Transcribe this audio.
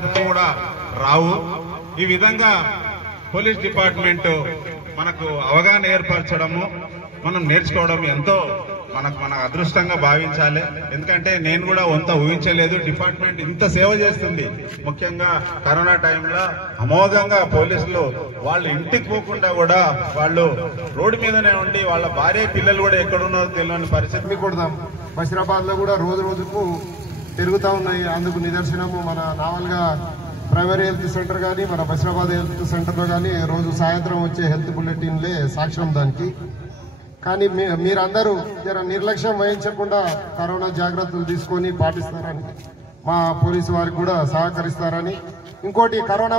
దరిదాపుకు కూడా రావు. ఈ విధంగా పోలీస్ డిపార్ట్మెంట్ మనకు అవగాహన ఏర్పరచడము మనం నేర్చుకోవడం ఎంతో మన అదృష్టంగా భావించాలి. ఎందుకంటే నేను కూడా అంత ఊహించలేదు డిపార్ట్మెంట్ ఇంత సేవ చేస్తుంది. ముఖ్యంగా కరోనా టైంలో అమోఘంగా పోలీసులు వాళ్ళు ఇంటికి పోకుండా కూడా వాళ్ళు రోడ్డు మీదనే ఉండి వాళ్ళ భార్య పిల్లలు కూడా ఎక్కడున్నారో తెలియని పరిస్థితి కూడా బషీరాబాద్ లో కూడా రోజు రోజుకు పెరుగుతూ ఉన్నాయి. అందుకు నిదర్శనము మన నావల్గా ప్రైమరీ హెల్త్ సెంటర్ కానీ మన బషీరాబాద్ హెల్త్ సెంటర్లో కానీ రోజు సాయంత్రం వచ్చే హెల్త్ బులెటిన్లే సాక్ష్యం దానికి. కానీ మీరందరూ జర నిర్లక్ష్యం వహించకుండా కరోనా జాగ్రత్తలు తీసుకొని పాటిస్తారని, మా పోలీసు వారికి కూడా సహకరిస్తారని. ఇంకోటి కరోనా